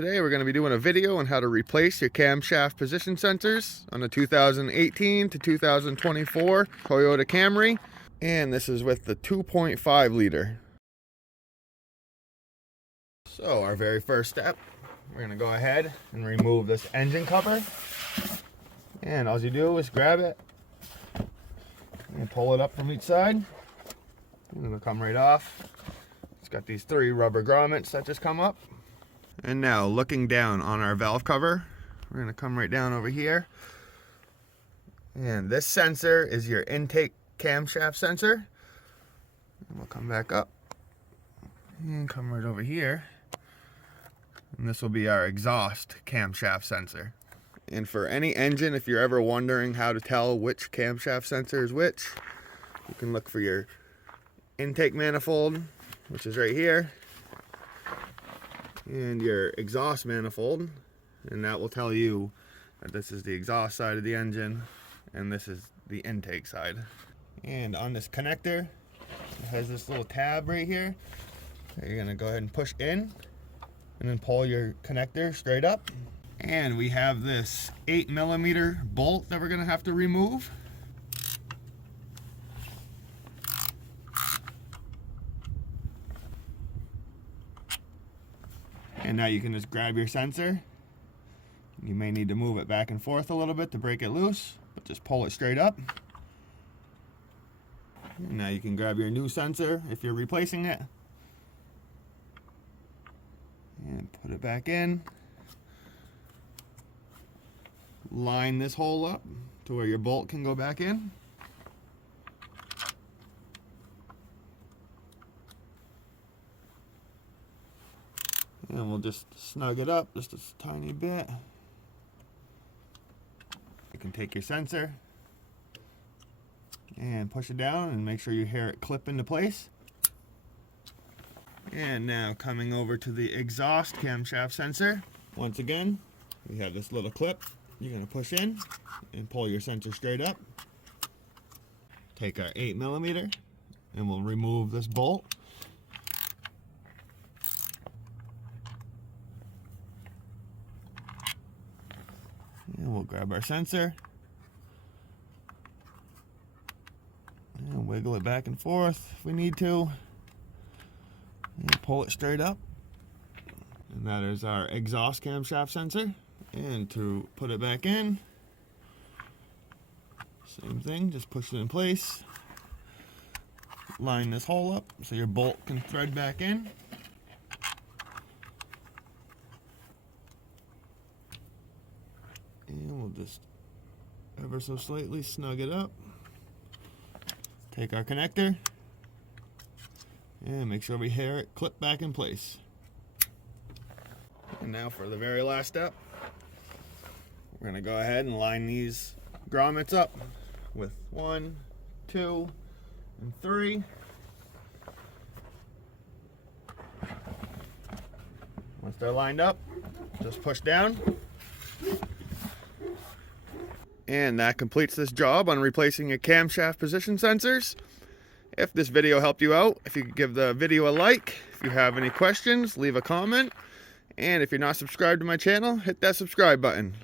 Today we're going to be doing a video on how to replace your camshaft position sensors on a 2018 to 2024 Toyota Camry. And this is with the 2.5 liter. So our very first step, we're going to go ahead and remove this engine cover. And all you do is grab it and pull it up from each side. And it'll come right off. It's got these 3 rubber grommets that just come up. And now looking down on our valve cover, we're going to come right down over here. And this sensor is your intake camshaft sensor. And we'll come back up and come right over here. And this will be our exhaust camshaft sensor. And for any engine, if you're ever wondering how to tell which camshaft sensor is which, you can look for your intake manifold, which is right here, and your exhaust manifold, and that will tell you that this is the exhaust side of the engine and this is the intake side. And on this connector, it has this little tab right here that you're going to go ahead and push in and then pull your connector straight up. And we have this 8mm bolt that we're going to have to remove. And now you can just grab your sensor. You may need to move it back and forth a little bit to break it loose, but just pull it straight up. And now you can grab your new sensor if you're replacing it. And put it back in. Line this hole up to where your bolt can go back in. And we'll just snug it up just a tiny bit. You can take your sensor and push it down and make sure you hear it clip into place. And now coming over to the exhaust camshaft sensor. Once again, we have this little clip. You're going to push in and pull your sensor straight up. Take our 8mm and we'll remove this bolt. And we'll grab our sensor and wiggle it back and forth if we need to. And pull it straight up. And that is our exhaust camshaft sensor. And to put it back in, same thing, just push it in place. Line this hole up so your bolt can thread back in. And we'll just ever so slightly snug it up. Take our connector and make sure we hear it clip back in place. And now for the very last step, we're going to go ahead and line these grommets up with 1, 2, and 3. Once they're lined up, just push down. And that completes this job on replacing your camshaft position sensors. If this video helped you out, if you could give the video a like. If you have any questions, leave a comment. And if you're not subscribed to my channel, hit that subscribe button.